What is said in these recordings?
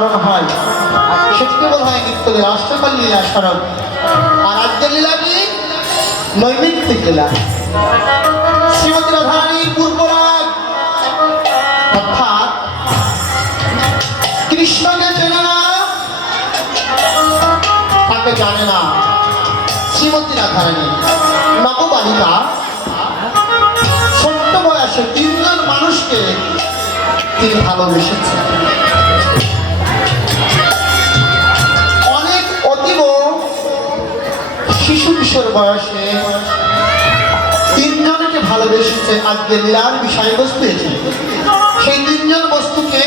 স্মরণ হয়, সেটিকে বলা হয় নিত্যলীলা, অষ্টকাল লীলা স্মরণ। আর আজকের লীলাটি নৈমিত্তিক লীলা। শ্রীমতী রাধারানীর পূর্বরাগ, অর্থাৎ কৃষ্ণকে চেনে না, তাকে জানে না। শ্রীমতী রাধারানী নববালিকা, ছোট্ট বয়সে 3 জন মানুষকে তিনি ভালোবেসেছেন। অনেক অতীব শিশু কিশোর বয়সে 3 জনকে ভালোবেসেছে। আজকে লীলার বিষয়বস্তু এটি। সেই 3 জন বস্তুকে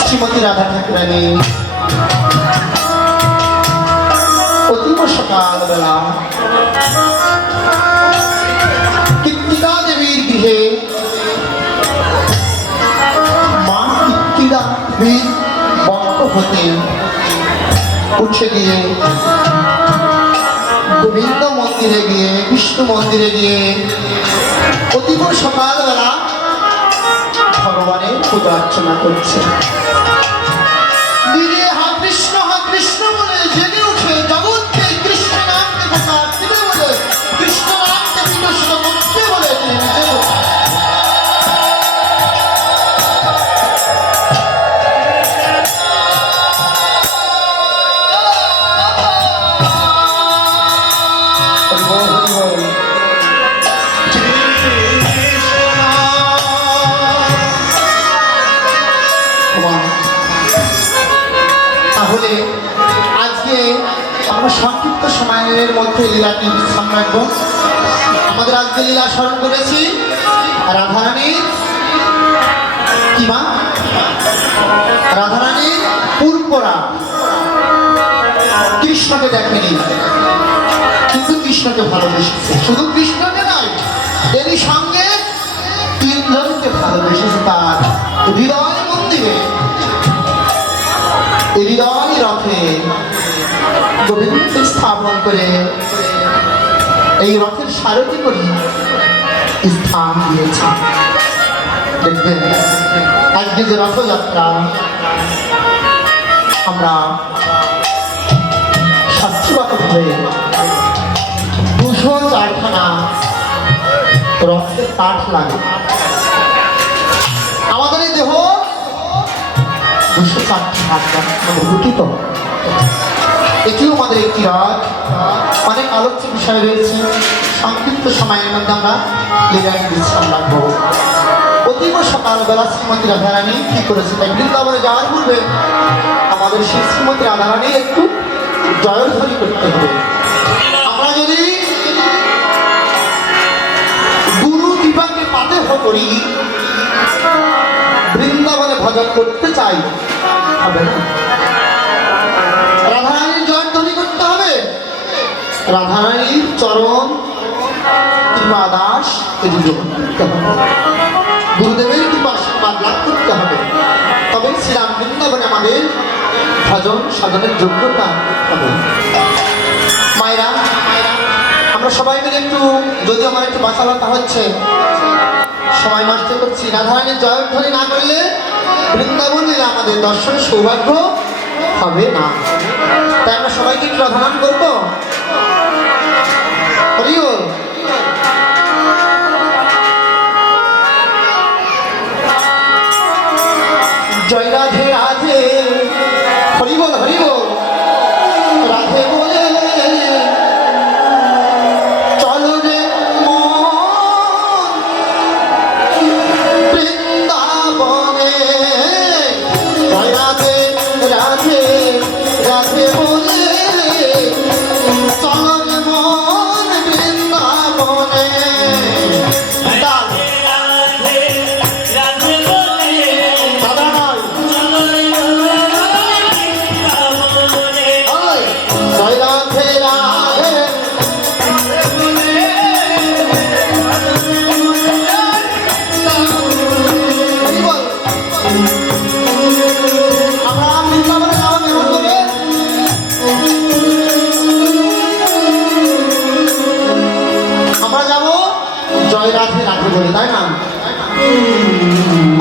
শ্রীমতী রাধা ঠাকুরানী অতীব সকালবেলা কৃত্তিকা দেবীর গৃহে, মা কৃত্তিকা দেবীর বক্ষ হতে উঠে গিয়ে গোবিন্দ মন্দিরে গিয়ে, বিষ্ণু মন্দিরে গিয়ে অতীব সকালবেলা ভগবানের পূজা অর্চনা করছে। নিজে হা কৃষ্ণ বলে জেগে উঠে জগৎকে কৃষ্ণ নামকে প্রচার দিবে বলে, কৃষ্ণ নামকে বিকশিত করতে বলে তিনি নিজে সংক্ষিপ্ত সময়ের মধ্যে লীলাটি বিশ্রাম রাখবো। আমাদের আজকে লীলা স্মরণ করেছি রাধারানীর কি মা, রাধারানীর পূর্বরা কৃষ্ণকে দেখেনি, কিন্তু কৃষ্ণকে ভালোবেসেছে। শুধু কৃষ্ণকে নয়, এরই সঙ্গে 3 জনকে ভালোবেসেছে। তার হৃদয় মন্দিরে, হৃদয় রথে গোবিন্দ স্থাপন করে এই রথের সারথি করে স্থান দিয়েছে। দেখবেন আজকে যে রথযাত্রা, আমরা শাস্ত্রগতভাবে 204খানা রথের কাঠ লাগে। আমাদের এই দেহ 204টি কাঠ গঠিত। এটিও আমাদের একটি রথ। অনেক আলোচ্য বিষয় রয়েছে। সংক্ষিপ্ত সময়ের মধ্যে আমরা লীলাটি বিশ্রাম রাখবো। অতীব সকালবেলা শ্রীমতী রাধারানী কি করেছে, তাই বৃন্দাবনে যাওয়ার পূর্বে আমাদের সেই শ্রীমতী রাধারানী একটু জয়ধ্বনি করতে হবে। আমরা যদি গুরু দিবাকে পাদেহ করি, বৃন্দাবনে ভজন করতে চাই, হবে না। রাধারানীর জয়ধ্বনি করতে হবে, রাধারানীর চরণ কৃপা দাস করতে হবে, গুরুদেবের কৃপা আশীর্বাদ লাভ করতে হবে। তবে শ্রীরাম বৃন্দাবনে আমাদের ভজন সাধনের যোগ্যতা হবে। মায়েরা, আমরা সবাই মিলে একটু, যদি আমার একটু বাঁচালতা হচ্ছে, সবাই নষ্ট করছি। রাধারানীর জয়ধ্বনি না করলে বৃন্দাবন লীলা আমাদের দর্শনের সৌভাগ্য হবে না। তাই আমরা সবাইকে একটু রাধানাম করবো। জয় রাধে রাধে, হরি বল হরি বল, রাধে বলে চলো রে মন বৃন্দাবনে। জয় রাধে রাধে, রাধে বলে চলো রে মন বৃন্দাবনে।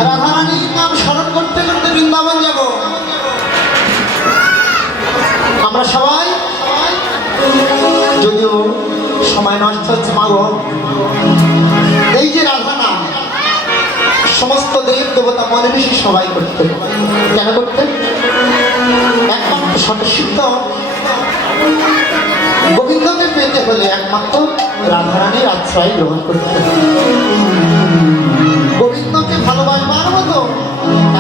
রাধারানীর নাম স্মরণ করতে করতে বৃন্দাবন যাব। আমরা সবাই, যদিও সময় নষ্ট হচ্ছে মাগো, এই যে রাধা নাম সমস্ত দেব দেবতা মনে বেশি সবাই করতেন। কেন করতেন? একমাত্র স্বতঃসিদ্ধ গোবিন্দকে পেতে হলে একমাত্র রাধারানীর আশ্রয় গ্রহণ করতে হবে। গোবিন্দকে ভালোবাসবার মতো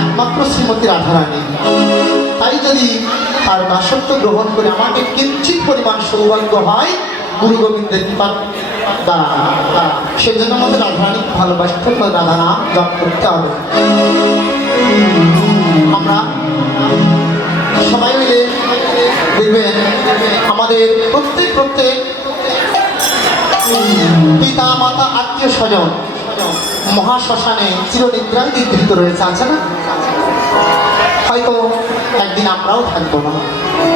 একমাত্র শ্রীমতী রাধারানী। তাই যদি তার দাসত্ব গ্রহণ করে আমাকে কিঞ্চিত পরিমাণ সৌভাগ্য হয় গুরু গোবিন্দের কৃপার দ্বারা, সেজন্য আমাদের রাধারানীকে ভালোবাসতে হবে, রাধা নাম জপ করতে হবে। আমরা সবাই মিলে দেখবেন আমাদের প্রত্যেক পিতা মাতা আত্মীয় স্বজন মহাশ্মশানে চিরনিদ্রায় নিদ্রিত রয়েছে, আছে না? হয়তো একদিন আমরাও থাকবো না,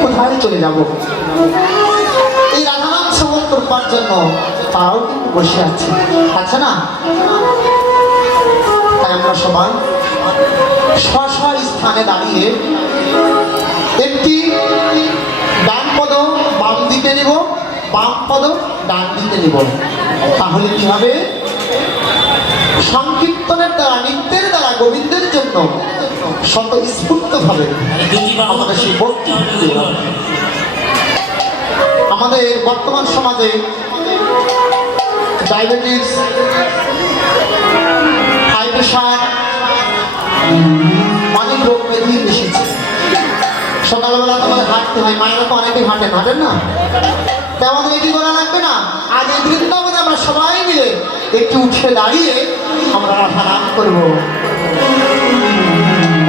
কোথায় চলে যাব? এই রাধানাম শ্রবণ করবার জন্য তারাও কিন্তু বসে আছে, আছে না? তাই আমরা সবাই স্ব স্থানে দাঁড়িয়ে একটি ডান পদ বাম দিকে নিব, বাম পদ ডান দিকে নিব। তাহলে কি হবে? সংকীর্তনের দ্বারা, নৃত্যের দ্বারা গোবিন্দের জন্য স্বতঃস্ফূর্ত ভাবে আমাদের সেই ভক্তি হবে। আমাদের বর্তমান সমাজে ডায়াবেটিস, হাই প্রেশার, অনেক রোগ ব্যাধি এসেছে। সকালবেলা তোমাদের হাঁটতে হয়, মায়েরা তো অনেকেই হাঁটেন না? তাই আমাদের এটি করা লাগবে না। আজ এই বৃন্দাবনে আমরা সবাই মিলে একটু উঠে দাঁড়িয়ে আমরা রাধা নাম করবো।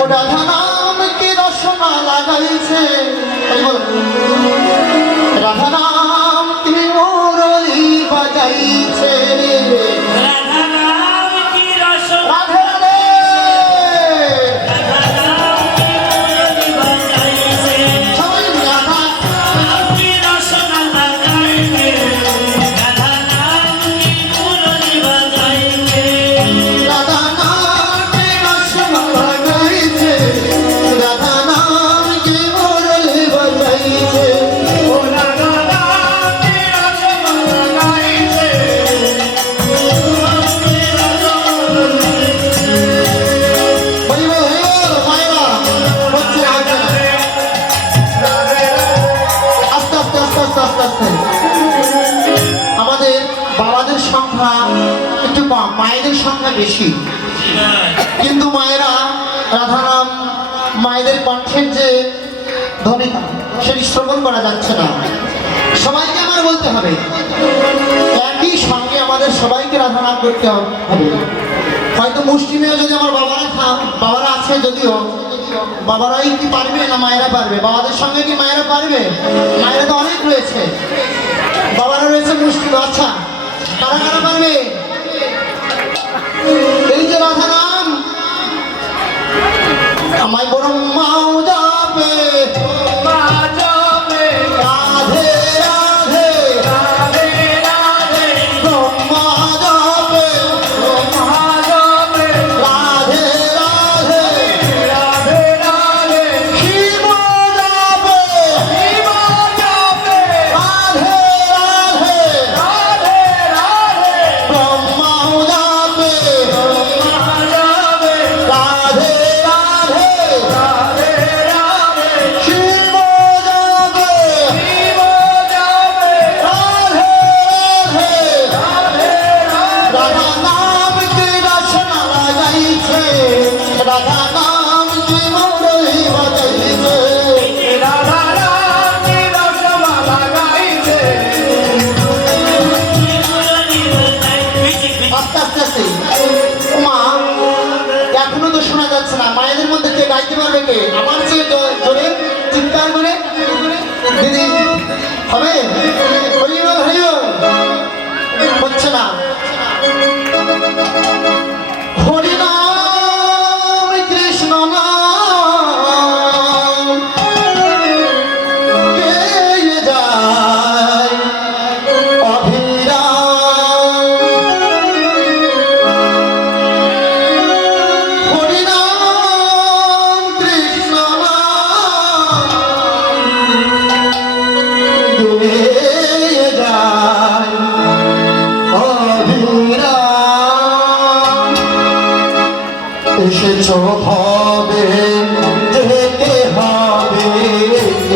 ও রাধা নাম কি রসনা লাগাইছে, রাধা নাম কি মুরলি বাজাইছে, মায়েদের সংখ্যা বেশি, কিন্তু মায়েরা রাধা নাম মায়েদের কণ্ঠের যে ধ্বনিটা সেটি শ্রবণ করা যাচ্ছে না। সবাইকে আমার বলতে হবে, একই সঙ্গে আমাদের সবাইকে রাধা নাম করতে হবে। হয়তো মুসলিমেও যদি আমার বাবারা আছে, যদিও বাবারাই কি পারবে না মায়েরা পারবে? বাবাদের সঙ্গে কি মায়েরা পারবে? মায়েরা তো অনেক রয়েছে, বাবারা রয়েছে মুসলিম। আচ্ছা, কারা কারা পারবে? এই যে রাধা নাম আমায় বরং মাও যাবে, রাধে রাধে রাধে রাধে, ব্রহ্মা যাবে, রাধে রাধে রাধে রাধে, শিব যাবে, রাধে রাধে রাধে রাধে, ব্রহ্মাও যাবে, রাধে রাধে রাধে এসেছ ভাবে যেতে হবে,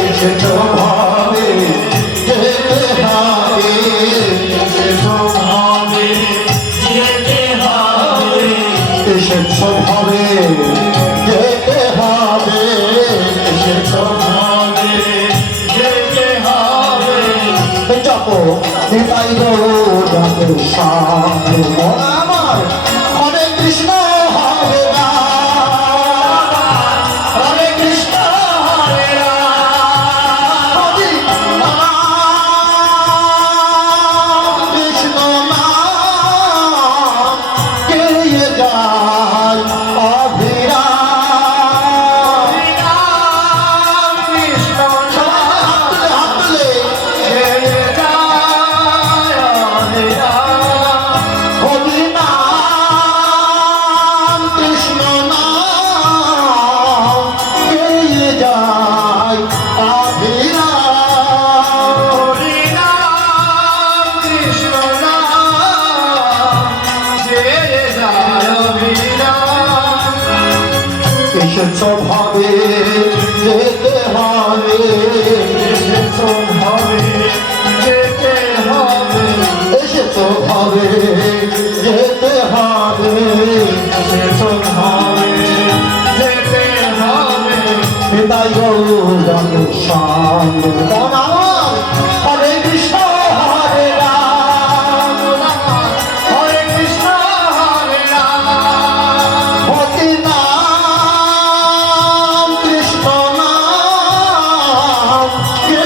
এসেছ ভাবে যেতে হবে, এসেছ ভাবে যেতে হবে, এসেছ ভাবে যেতে হবে, এসেছ ভাবে যেতে হবে। যাবো নিতাই গৌরাঙ্গের সামনে মন আমার, হরে কৃষ্ণ হরে রাম, হরে কৃষ্ণ হরে রাম, হরে রাম কৃষ্ণ নাম কে যায় অভিরাম, রাম কৃষ্ণ হাত তুলে কে যায় অভিরাম, হরি নাম কৃষ্ণ নাম কে যায় অভিরাম, হরি নাম কৃষ্ণ নাম কে যায় অভিরাম। এসেছ ভাবে যেতে হবে, এসেছ ভাবে যেতে হবে, এসেছ ভাবে যেতে হবে, এসেছ ভাবে যেতে হবে। নিতাই গৌরাঙ্গের সামনে মন আমার, হরে কৃষ্ণ হরে রাম, হরে কৃষ্ণ হরে রাম, হরি নাম কৃষ্ণ নাম কে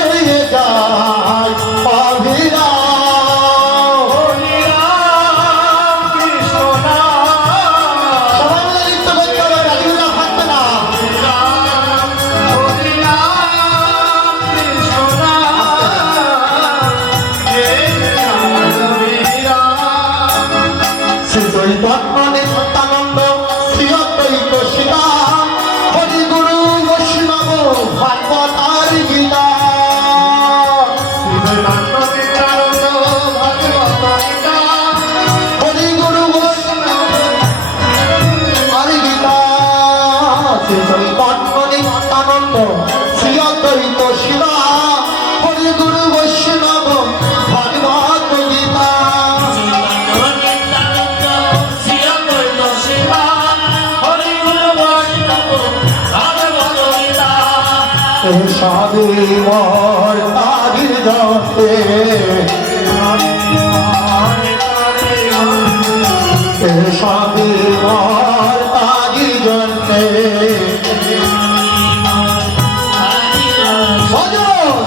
যায় অভিরাম, হরি রাম কৃষ্ণ নাম। সবাই মিলে নৃত্য করতে হবে, রাজীবরা থাকবে না। হরি রাম কৃষ্ণ নাম কে যায় অভিরাম। শ্রী চৈতন্য নিত্যানন্দ শ্রী অদ্বৈত শিবা, হরি গুরু বৈষ্ণব ভাগবতার গীতা, শ্রী চৈতন্য নিত্যানন্দ ভাগবতার গীতা, হরি গুরু বৈষ্ণব আর গীতা, শ্রী চৈতন্য নিত্যানন্দ শ্রী অদ্বৈত শিবা, হরি গুরু বৈষ্ণব ভাগবত গীতা। সাধু মর আদির জতে, সাধু মর আদির জতে,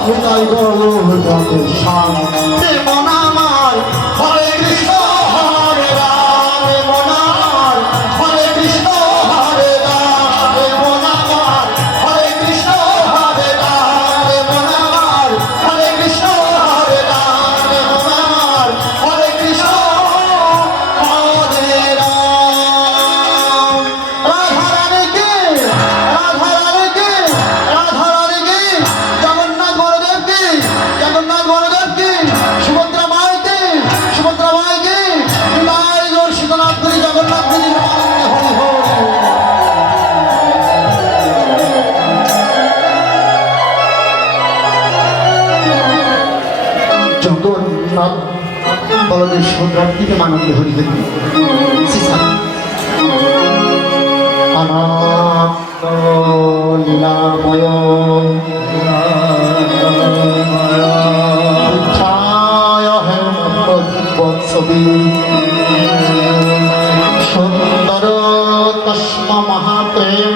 নিতাই গৌরাঙ্গের সামনে মন আমার, হরে কৃষ্ণ হরে রাম, মন আমার, হরে কৃষ্ণ হরে রাম, মন আমার, হরে কৃষ্ণ হরে রাম, মন আমার, হরে কৃষ্ণ হরে রাম, মন আমার, হরে কৃষ্ণ হরে রাম। রাধা রানী কি, রাধা রানী কি, রাধা রানী কি, জগন্নাথ বলদেব কি, জগন্নাথ বলদেব কি, সুভদ্রা মাই কি, সুভদ্রা মাই কি, নিতাই গৌর সীতানাথ পুরী জগন্নাথ পুরী হরি হরি। জগন্নাথ বলদেব সুভদ্রার দিকে মানন্দে হরি হরি। অনন্ত লীলাময় ছায় হেমন্তবৎসবী, সুন্দর তস্ম মহাপ্রেম